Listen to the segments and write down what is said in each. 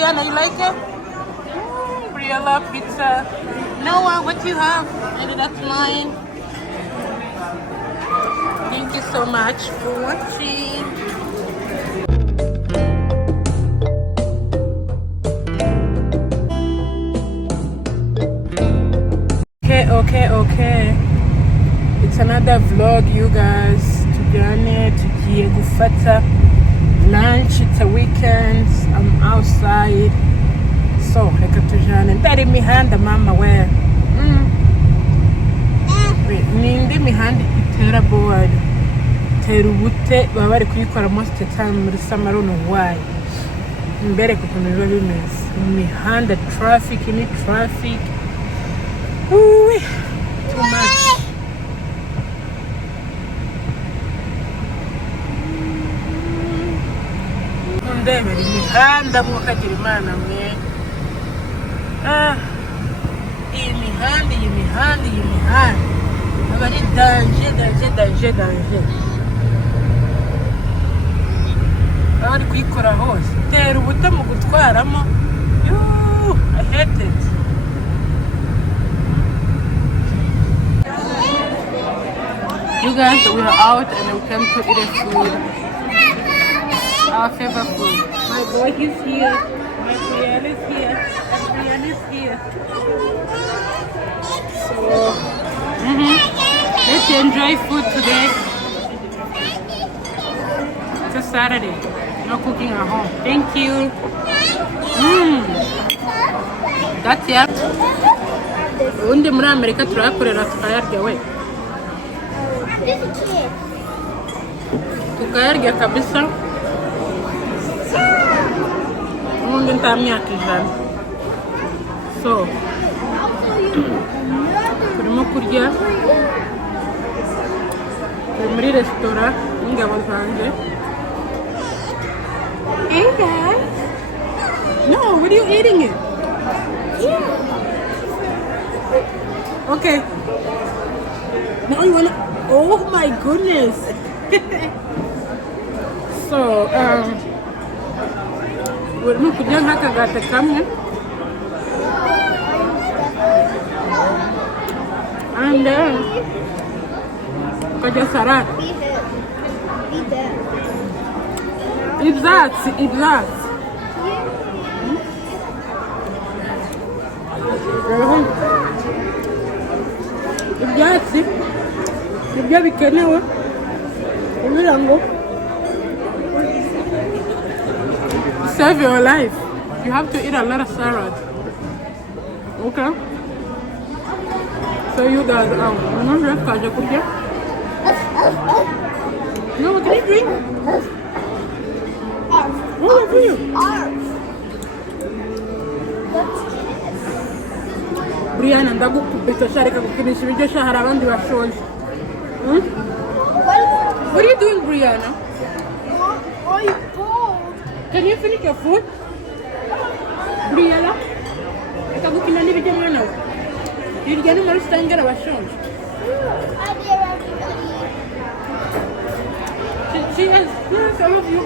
Brianna, you like it? Brianna pizza. Noah, what do you have? Maybe that's mine. Thank you so much for watching. Okay. It's another vlog, you guys. Tugiye gufata lunch. It's a weekend. I'm outside. So, reka tujane. Ndari mihanda mama we. Nindi mihanda itera board. Terubute baba bari kuyikora most of the time muri summer no why. Mbere kuko biba bimeze. Mihanda traffic ni traffic. Ooh, too much. Ndebera imihanda mukagira imana mwe. Iyi mihanda. Abari danger. Abari kuyikora hose. Tera ubuto mu gutwaramo. I hate it. You guys, we are out and we came to eat a food. Our favorite food. My boy is here. My Brianna is here. And Brianna is here. So, let's enjoy food today. It's a Saturday. No cooking at home. Thank you. That's it. Undi muri Amerika turayakorera tukayarya we. Tukayarya kabisa. Undi nta myaka ijana. So, turimo kurya. Turi muri restaurant n'ingabo zanjye. Hey guys. No, what are you eating it? Yeah. Okay. Now you wanna... Oh my goodness. So, we're kurya nk'akagata kamwe. And then, ukajya salad. Ibyatsi. Ibyatsi nibyo bikenewe kugira ngo save your life. You have to eat a lot of salad. Okay? So you guys out. No, can you drink? What for you? Brianna, ndagukubita shareka kukinisha ibiryo shahara abandi bashonje. What are you doing, Brianna? Are you cold? Can you finish your food? Brianna? Ndagukina n'ibiryo mwana we. Irya ni muri stangera bashonje. Cheers, I love you.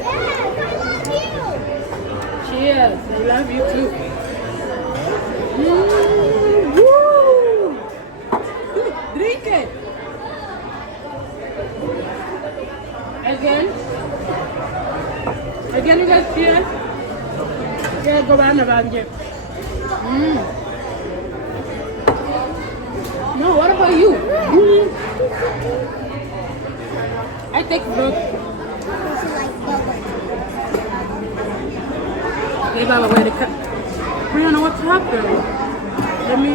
Yes, I love you. Cheers, I love you too. Drink it. Again, you guys cheers. Yeah, go on around here. No, what about you? I take both. Hey, Baba, where the cut? Brianna, what's happening? Let me.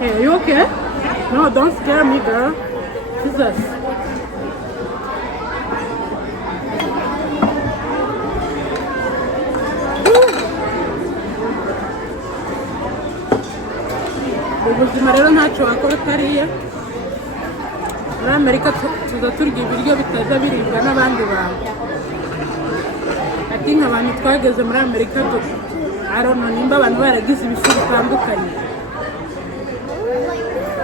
Hey, are you okay? No, don't scare me, girl. Jesus. ubuzima rero ntacyo wakora utariye. Muri Amerika tuza turya ibiryo bitaza biribwa n'abandi bantu. Ati nk'abantu twageze muri Amerika arono nimba abantu baragize ibifu bitandukanye.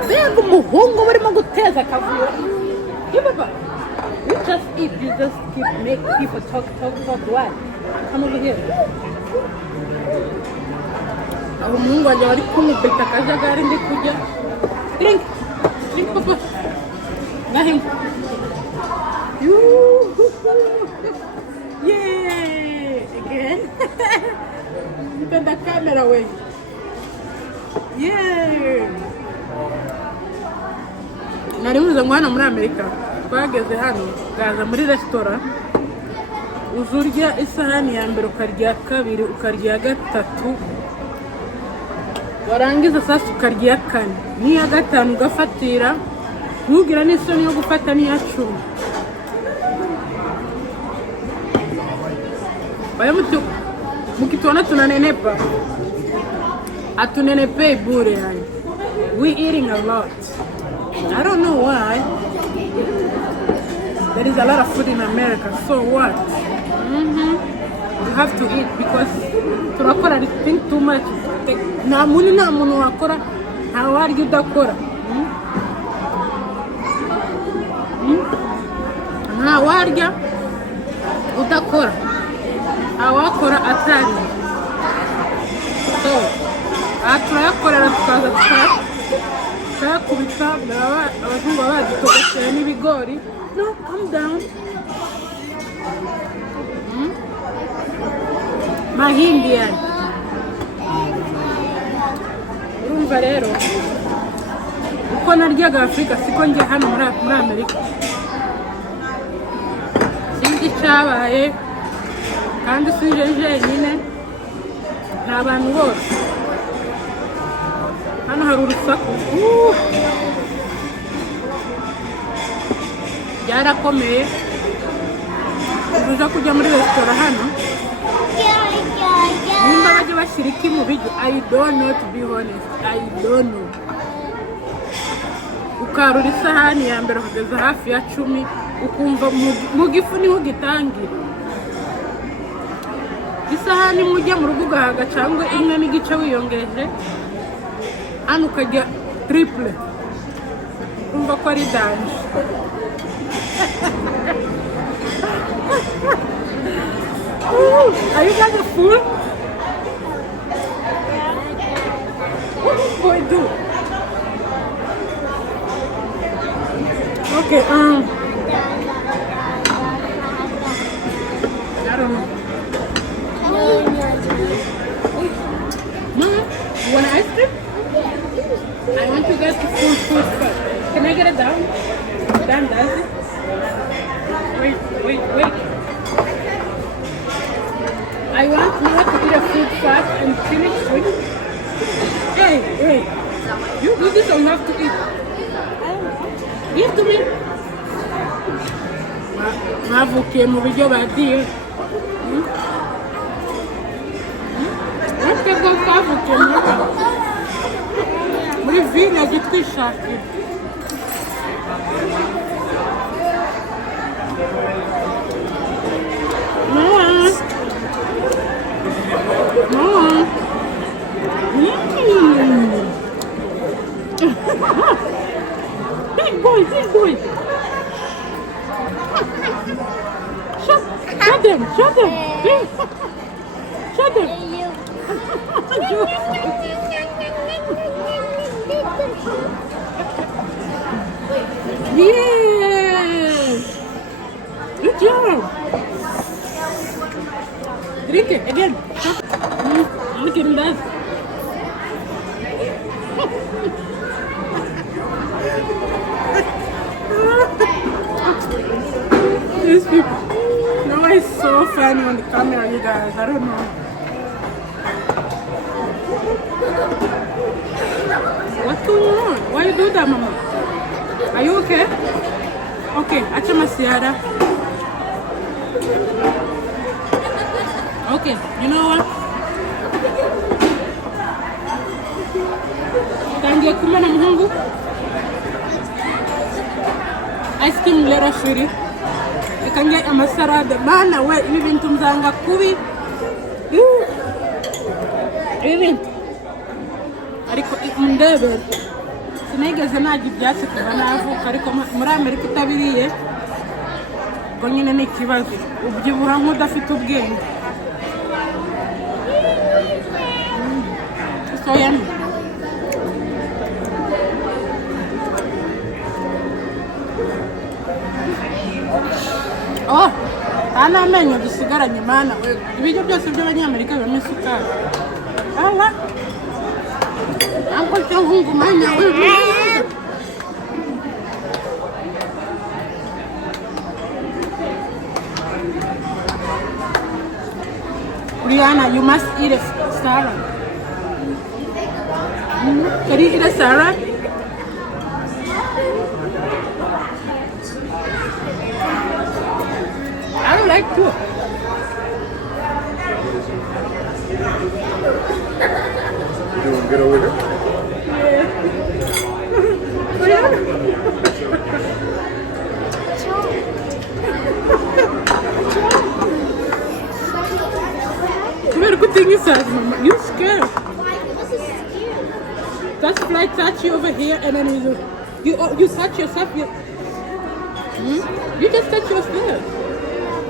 Mbega umuhungu barimo guteza akavuyo. Ye baba, you just eat. You just make people talk. Why? Come over here. Mungu ajawari kumupeta kajagari ndi kuja. Drink, papa. Nahim. Yay! Again. Turn the camera away. Yay! Nari muze ngwana muri Amerika. Twageze hano gaza muri restaurant. Uzurya isahani ya mbere ukarya kabiri ukarya gatatu. Warangiza sasa ukarya kane. Niya gatanu ugafatira. Nugira n'isoni yo gufata niya 10. Baya mukitona tunanenepa. Atunenepe bure yani. We eating a lot. I don't know why. There is a lot of food in America. So what? You have to eat because turakora think too much. Nta muntu wakora nta warya udakora. Nta warya udakora. Awakora atari. So, turayakorera tukaza tukakubita abazungu badutogosera n'ibigori. No, calm down. Mahindi yani. Urumva rero uko naryaga Afrika siko njya hano muri Amerika. Sinzi cyabaye kandi sinjeje nyine nta bantu bose hano hari urusaku byarakomeye uza kujya muri restaurant hano nimba bajya bashyira iki mu biryo. I don't know, to be honest. I don't know. Ukarura isahani ya mbere kugeza hafi ya 10 ukumva mu gifu niho gitangira. Isahani mujya mu rugo ugahaga cyangwa imwe n'igice wiyongeje hano ukajya triple. Urumva ko ari danje. Are you guys full? What does boy do? Okay, I don't know. Mama, you want ice cream? I want you guys to food first. Can I get it down? Down, does it? Wait. I want Mama to eat a food fast and finish quick. Hey. You do this or you have to eat? Give to me. Mavukiye mu biryo badiye. Watego kavukiye muri villa gitwishakira. Big boy. Shut them. Shut them. Yes. Good job. Drink it again. Look at that. These people. No, it's so funny on the camera, you guys. I don't know. What's going on? Why you do that, Mama? Are you okay? Okay, acha masiara. Okay, you know what? Tangia kumba na mhungu. Ice cream lera shuri. Ikangia amasarada. Bana we, ibi bintu mzanga kubi. Ibi ariko ndebe sinigeze nagira ibyatsi kuva navuka ariko muri Amerika itabiriye ubwo nyine ni ikibazo ubyibuha nk'udafite ubwenge so yummy. Oh, hano amenyo dusigaranye mana ibiryo byose by'abanyamerika bibamo isukari ala Uncle Tuhungu mana Rihanna, you must eat a salad. Can you eat a salad? I don't like to. You want to get over here? Yeah. Good thing you said, Mama. You're scared. Why was it scared? That's like touch you over here and then you touch yourself. You just touch yourself.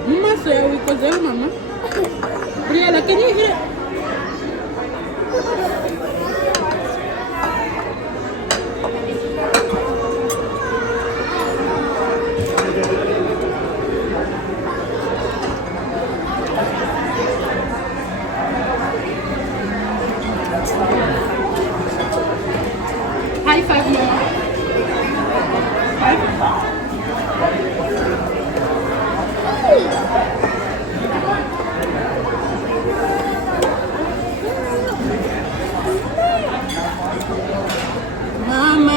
Mama said we cause there, Mama. Briella, can you hear? High five, Mama. High five. Mama,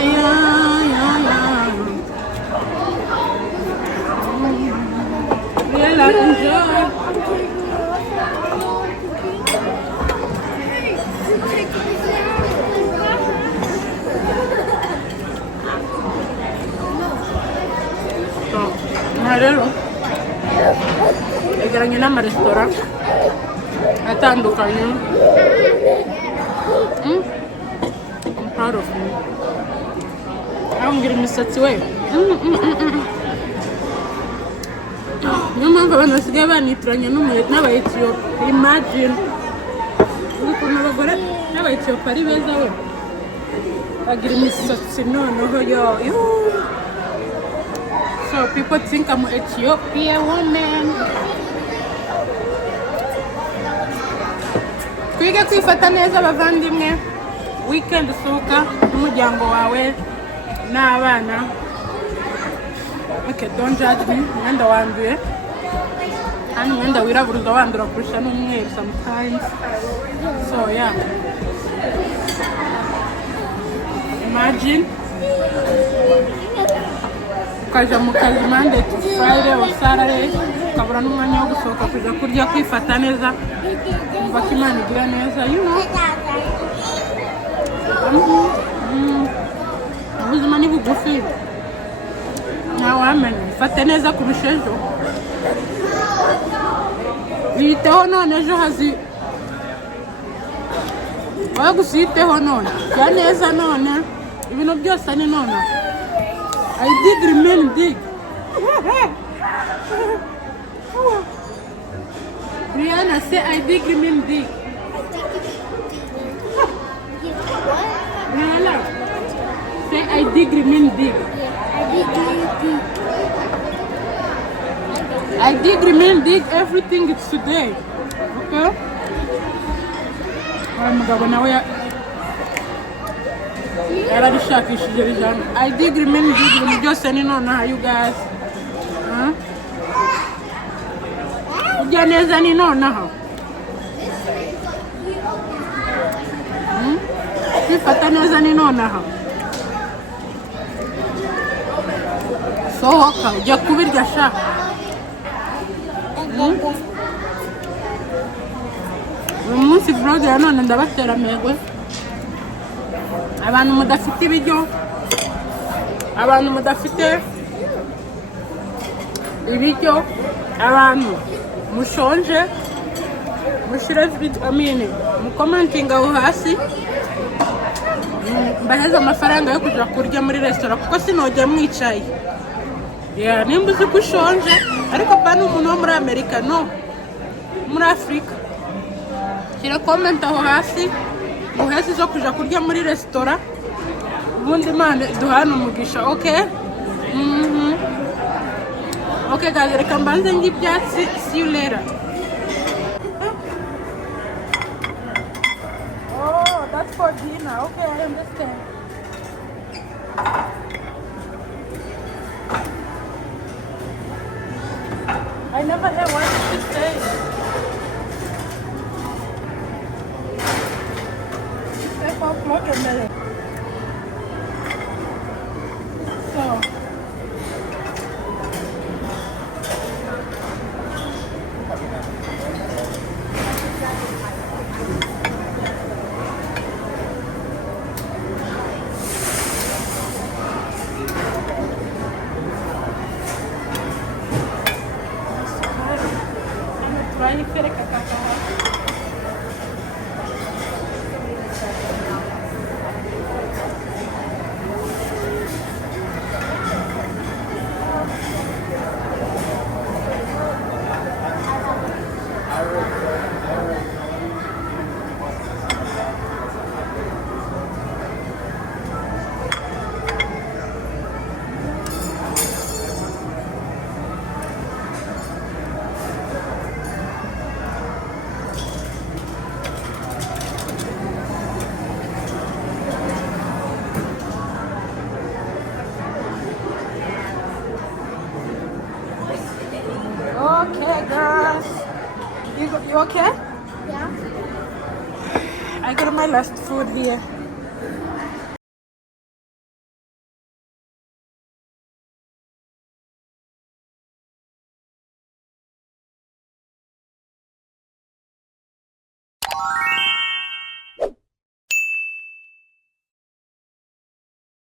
Really enjoy. Rero yegeranye n'amaresitora atandukanye. I'm proud of you. Ngira imisatsi we. Niyo mpamvu abantu basigaye banitiranya n'aba-Ethiopia. Imagine ukuntu abagore n'aba-Ethiopia ari beza we bagira imisatsi noneho yo. So people think I'm an Ethiopian woman. Twige kwifata neza abavandimwe. Weekend usohoka n'umuryango wawe n'abana. Okay, don't judge me. Mwenda wanduye. Hano mwenda wirabura wandura kurusha n'umweru sometimes. So yeah. Imagine ukaja mu kazi Monday to Friday or Saturday ukabura n'umwanya wo gusohoka kujya kurya kwifata neza umva ko Imana igira neza you know. Ubuzima ni bugufi ntawamenya ufate neza kurusha ejo wiyiteho none ejo hazi wowe gusa uyiteho none jya neza none ibintu byose ni none. I did remain big. Rihanna, say I did remain big. Rihanna, say I did remain big. I did remain big. Everything is today. Okay? Mugabo nawe yarabishakishije bijana. I did remain big ibintu byose ni nonaha you guys. Ujya neza ni nonaha. Kwifata neza ni nonaha. Sohoka ujya kubirya sha. Uyu munsi vlog ya none ndabatera amegwe. Abantu mudafite ibiryo, abantu mudafite ibiryo, abantu mushonje, mushire mukomentinga aho hasi mbaheza amafaranga yo kuja kurya muri restaurant kuko sinojya mwicaye. Nimba uzi ko ushonje ariko pa ni umuntu wo muri amerika no muri afurika. Shyira comment aho hasi muhesi zo kuja kurya muri resitora, ubundi Imana iduhana umugisha. Okay. Okay guys, reka mbanze ngibyatsi. See you later. Oh, that's for dinner. Okay, I understand. I never had one this day. Step up, look at me. So. Okay, girls. You okay? Yeah. I got my last food here.